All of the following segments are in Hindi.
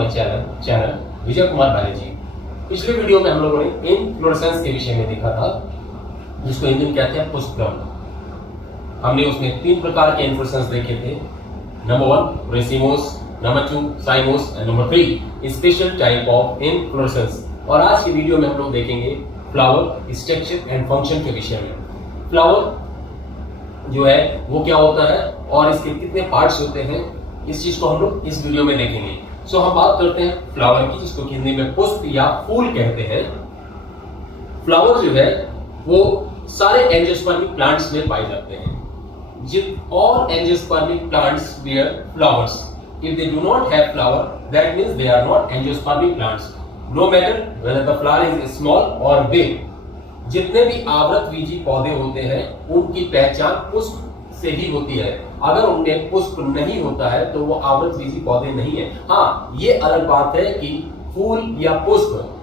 My channel Vijay Kumar Banerjee. पिछले वीडियो में हम लोगों ने इनफ्लोरेसेंस के विषय में देखा था, जिसको हिंदी में कहते हैं पुष्पक्रम। हमने उसमें 3 प्रकार के इनफ्लोरेसेंस देखे थे। Number 1 racemose, number 2 साइमोस and number 3 special type of inflorescence. और आज की वीडियो में हम लोग देखेंगे फ्लावर स्ट्रक्चर एंड फंक्शन के विषय में। फ्लावर जो है वो क्या होता है और इसके कितने पार्ट्स होते हैं, इस चीज को हम लोग इस वीडियो में देखेंगे। सो हम बात करते हैं फ्लावर की, जिसको हिंदी में पुष्प या फूल कहते हैं। फ्लावर जो है वो सारे एंजियोस्पर्मिक प्लांट्स में पाए जाते हैं। All angiospermic plants bear flowers. If they do not have flower, that means they are not angiospermic plants. No matter whether the flower is small और बिग। जितने भी आवृतबीजी पौधे होते हैं उनकी पहचान पुष्प से ही होती है। अगर उनमें पुष्प नहीं होता है तो वो आवृतबीजी पौधे नहीं है। हाँ, ये अलग बात है कि फूल या पुष्प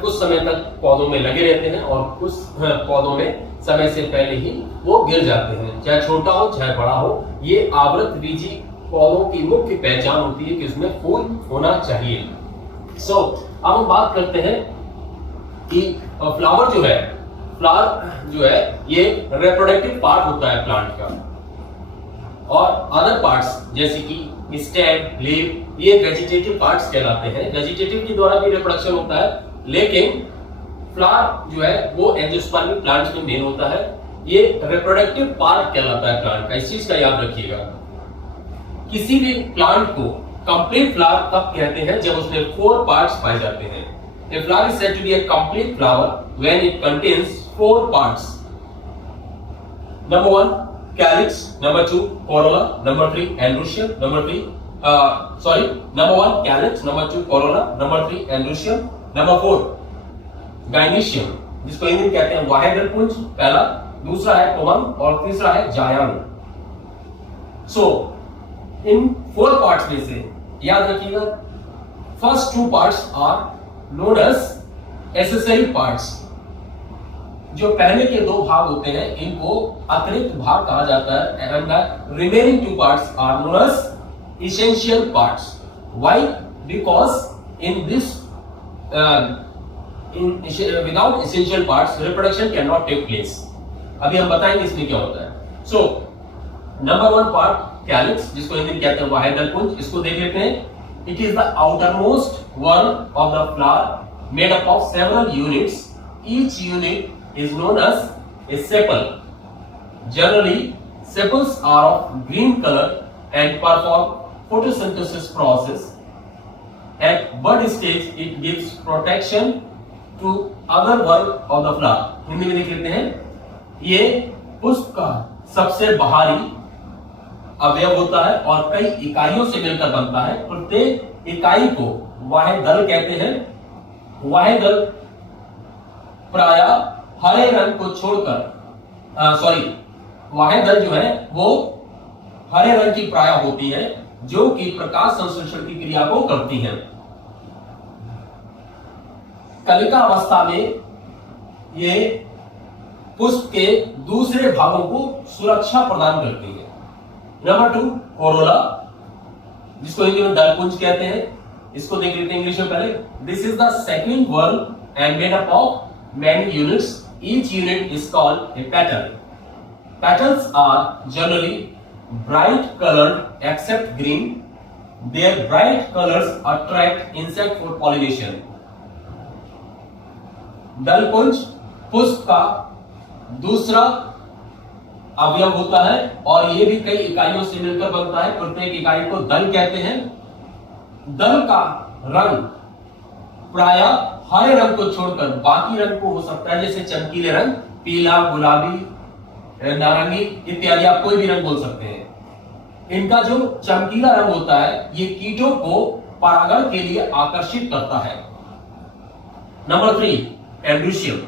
कुछ समय तक पौधों में लगे रहते हैं और कुछ पौधों में समय से पहले ही वो गिर जाते हैं, चाहे छोटा हो चाहे बड़ा हो। ये आवृतबीजी पौधों की मुख्य पहचान होती है कि उसमें फूल होना चाहिए। अब हम बात करते हैं कि फ्लावर जो है ये रिप्रोडक्टिव पार्ट होता है प्लांट का, और अदर पार्ट्स जैसे कि स्टेम, लीफ, ये वेजिटेटिव पार्ट्स कहलाते हैं। वेजिटेटिव के द्वारा भी रिप्रोडक्शन होता है, लेकिन फ्लावर जो है वो एंजियोस्पर्मिक प्लांट्स में मेन होता है। ये रिप्रोडक्टिव पार्ट कहलाता है प्लांट का, इस चीज का याद रखिएगा। किसी भी प्लांट को कंप्लीट फ्लावर तब कहते हैं जब उसमें 4 पार्ट्स पाए जाते हैं। A flower is said to be a complete flower when it contains 4 parts. Number 1 calyx, number 2 corolla, number 3 androecium, number 1 calyx, number 2 corolla, number 3 androecium, number 4 gynoecium, जिसको हिंदी में कहते हैं वाहेदल पुंज पहला, दूसरा है पोमम और तीसरा है जायम। सो इन 4 पार्ट्स में से याद रखिएगा, first 2 parts are known as accessory parts। जो पहले के 2 भाग होते हैं इनको अतिरिक्त भाग कहा जाता है, and the remaining 2 parts are known as essential parts। Why? Because in this without essential parts reproduction cannot take place। अभी हम बताएंगे इसमें क्या होता है। So number 1 part calyx, जिसको हिंदी में कहते हैं वाहेदल पुंज, इसको देख लेते हैं। It is the outermost one of the flower made up of several units. Each unit is known as a sepal. Generally, sepals are of green color and perform photosynthesis process. At bud stage, it gives protection to other work of the flower. Hindi में देख लेते हैं। ये पुष्प का सबसे बाहरी अवयव होता है और कई इकाइयों से मिलकर बनता है। प्रत्येक इकाई को वाहेदल कहते हैं। वाहेदल प्रायः हरे रंग को छोड़कर वाहेदल जो है वो हरे रंग की प्रायः होती है, जो कि प्रकाश संश्लेषण की क्रिया को करती है। कलिका अवस्था में ये पुष्प के दूसरे भागों को सुरक्षा प्रदान करती है। नंबर 2 कोरोला, जिसको हिंदी में दलपुंज कहते हैं, इसको देख लेते हैं इंग्लिश में पहले। This is the second word and made up of many units. Each unit is called a petal. Petals are generally bright coloured except green. Their bright colours attract insect for pollination. दलपुंज पुष्प का दूसरा अवयव होता है और ये भी कई इकाइयों से मिलकर बनता है। प्रत्येक इकाई को दल कहते हैं। दल का रंग प्रायः हरे रंग को छोड़कर बाकी रंग को हो सकता है, जैसे चमकीले रंग, पीला, गुलाबी, नारंगी इत्यादि, आप कोई भी रंग बोल सकते हैं। इनका जो चमकीला रंग होता है ये कीटों को परागण के लिए आकर्षित करता है। नंबर 3 एंड्रोशियम,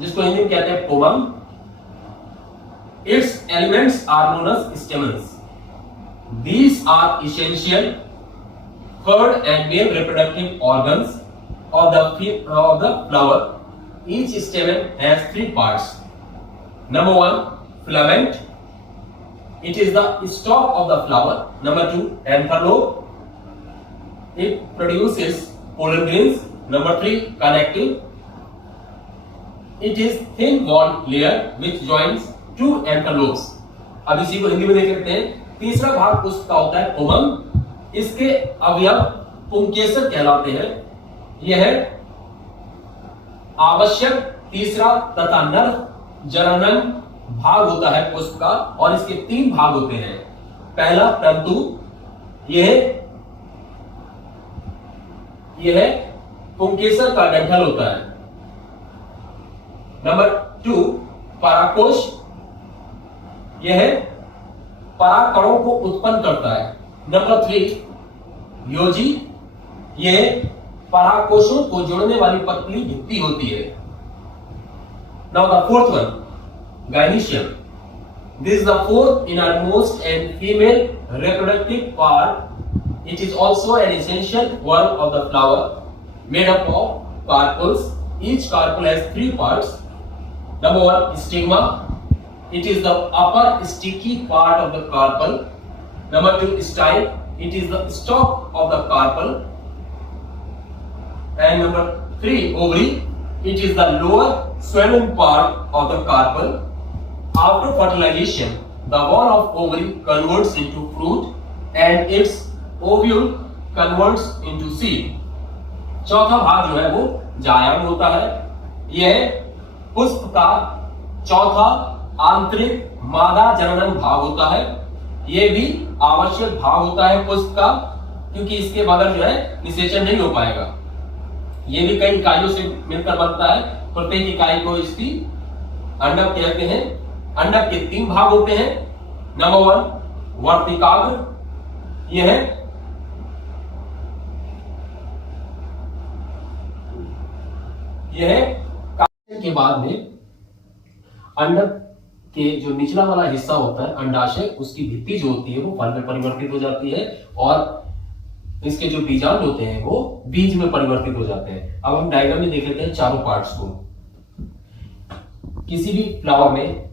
जिसको हिंदी में कहते हैं पोमम। Its elements are known as stamens. These are essential third and main reproductive organs of the flower. Each stamen has 3 parts. Number 1 filament. It is the stalk of the flower. Number 2 anthalope. It produces pollen grains. Number 3, connective. It is thin walled layer which joins two antelopes. अब इसी को हिंदी में देख लेते हैं। तीसरा भाग पुष्प का होता है पुंकेसर। इसके अवयव पुंकेसर कहलाते हैं। यह आवश्यक तीसरा तथा नर जनन भाग होता है पुष्प का, और इसके 3 भाग होते हैं। पहला तंतु, यह पुंकेसर का डंठल होता है। नंबर 2, परागकोश, यह परागकणों को उत्पन्न करता है। नंबर 3, योजी, यह परागकोशों को जोड़ने वाली पतली भित्ति होती है। Now the fourth one, gynoecium. This is the fourth innermost and female reproductive part. It is also an essential work of the flower, made up of carpels. Each carpel has 3 parts. Number 1, stigma. It is the upper sticky part of the carpel. Number 2, style. It is the stalk of the carpel. And number 3, ovary. It is the lower swollen part of the carpel. After fertilization, the wall of ovary converts into fruit and its ovule converts into seed. चौथा भाग जो है वो जायम होता है। यह पुष्प का चौथा आंतरिक मादा जनन भाग होता है। यह भी आवश्यक भाग होता है पुष्प का, क्योंकि इसके बगैर जो है निषेचन नहीं हो पाएगा। यह भी कई इकाइयों से मिलकर बनता है। प्रत्येक इकाई को इसकी अंडक कहते हैं। अंडक के 3 भाग होते हैं। नंबर 1, वर्तिकाग्र, यह के बाद में अंडक के जो निचला वाला हिस्सा होता है अंडाशय, उसकी भित्ति जो होती है वो फल में परिवर्तित हो जाती है, और इसके जो बीजांड होते हैं वो बीज में परिवर्तित हो जाते हैं। अब हम डायग्राम में देख लेते हैं चारों पार्ट्स को। किसी भी फ्लावर में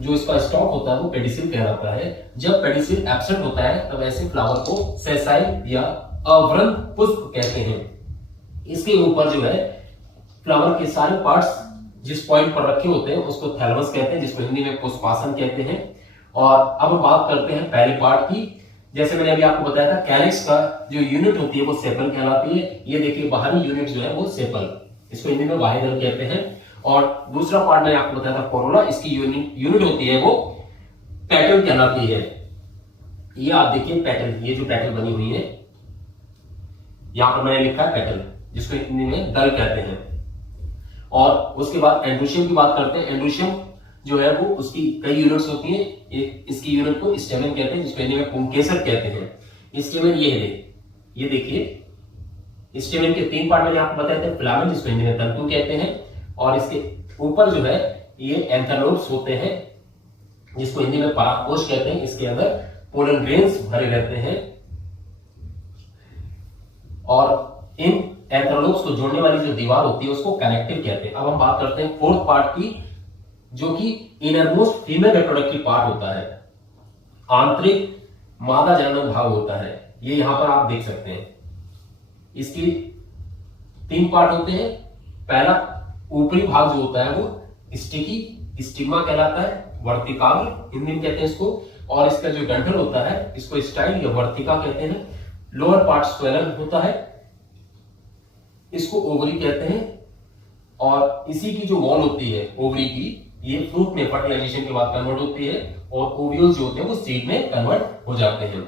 जो इसका स्टॉक होता है वो पेडिसिल कहलाता है। जब पेडिसिल एब्सेंट होता है तब ऐसे फ्लावर को सेसाइल या अवृंत पुष्प कहते हैं। इसके ऊपर जो है फ्लावर के सारे पार्ट्स जिस पॉइंट पर रखे होते हैं उसको थैलमस कहते हैं, जिसको हिंदी में पुष्पासन कहते हैं। और अब हम बात करते हैं पहले पार्ट की। जैसे मैंने अभी आपको बताया था, कैलिक्स का जो यूनिट होती है वो सेपल कहलाती है। ये देखिए बाहरी यूनिट जो है वो सेपल, इसको हिंदी में बाह्य दल कहते हैं। और दूसरा पार्ट मैंने आपको बताया था कोरोला, इसकी यूनिट होती है वो पेटल कहलाती है। ये आप देखिए पेटल, ये जो पेटल बनी हुई है यहां पर मैंने लिखा है पेटल, जिसको हिंदी में दल कहते हैं। और उसके बाद एंड्रोशियम की बात करते हैं। एंड्रोशियम जो है वो उसकी कई यूनिट्स होती हैं। इसकी यूनिट को स्टेमेन कहते हैं, जिसको हिंदी में पुंकेसर कहते हैं। स्टेमेन ये देखिए स्टेमेन के 3 पार्ट मैंने आपको बताए थे। फिलामेंट, जिसको हिंदी में तंतु कहते हैं, और इसके ऊपर जो है ये एंथेलोप्स होते हैं, जिसको हिंदी में परागकोश कहते हैं। इसके अंदर पोलन ग्रेन्स भरे रहते हैं, और इन एंथेलोप्स को जोड़ने वाली जो दीवार होती है उसको कनेक्टिव कहते हैं। अब हम बात करते हैं फोर्थ पार्ट की, जो कि इनरमोस्ट फीमेल रिप्रोडक्टिव पार्ट होता है, आंतरिक मादा जनन भाग होता है। ये यहां पर आप देख सकते हैं। इसकी 3 पार्ट होते हैं। पहला ऊपरी भाग जो होता है वो स्टिग्मा कहलाता है, वर्तिकाग्र हिंदी में कहते हैं इसको। और इसका जो डंठल होता है इसको स्टाइल या वर्तिका कहते हैं। लोअर पार्ट स्क्वेरल होता है, इसको ओवरी कहते हैं। और इसी की जो वॉल होती है ओवरी की, ये फ्रूट में फर्टिलाइजेशन के बाद कन्वर्ट होती है, और ओव्यूल्स जो होते हैं वो सीड में कन्वर्ट हो जाते हैं।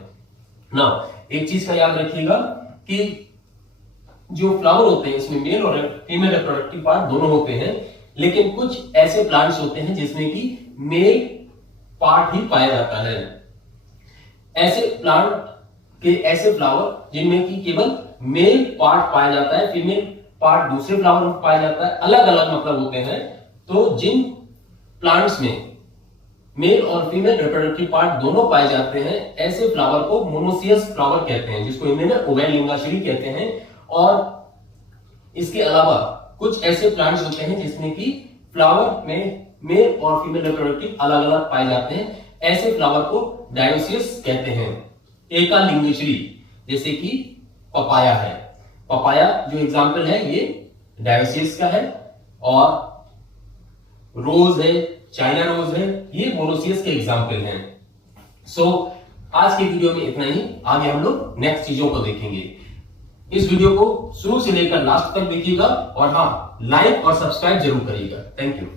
ना एक चीज का याद रखिएगा कि जो फ्लावर होते हैं इसमें मेल और फीमेल रिप्रोडक्टिव पार्ट दोनों होते हैं, लेकिन कुछ ऐसे प्लांट्स होते हैं जिसमें कि मेल पार्ट ही पाया जाता है। ऐसे प्लांट के ऐसे फ्लावर जिनमें कि केवल मेल पार्ट पाया जाता है, फीमेल पार्ट दूसरे फ्लावर में पाया जाता है, अलग अलग मतलब होते हैं। तो जिन प्लांट्स में मेल और फीमेल रिप्रोडक्टिव पार्ट दोनों पाए जाते हैं, ऐसे फ्लावर को मोनोसियस फ्लावर कहते हैं, जिसको हिंदी में उभयलिंगाश्री कहते हैं। और इसके अलावा कुछ ऐसे प्लांट्स होते हैं जिसमें कि फ्लावर में मेल और फीमेल रिप्रोडक्टिव अलग अलग पाए जाते हैं, ऐसे फ्लावर को डायोसियस कहते हैं। एकालिंगेश्वरी, जैसे कि पपाया है। पपाया जो एग्जाम्पल है ये डायोसियस का है, और रोज है, चाइना रोज है, ये मोनोसियस के एग्जाम्पल हैं। सो आज की वीडियो में इतना ही। आगे हम लोग नेक्स्ट चीजों को देखेंगे। इस वीडियो को शुरू से लेकर लास्ट तक देखिएगा, और हाँ, लाइक और सब्सक्राइब जरूर करिएगा। Thank you.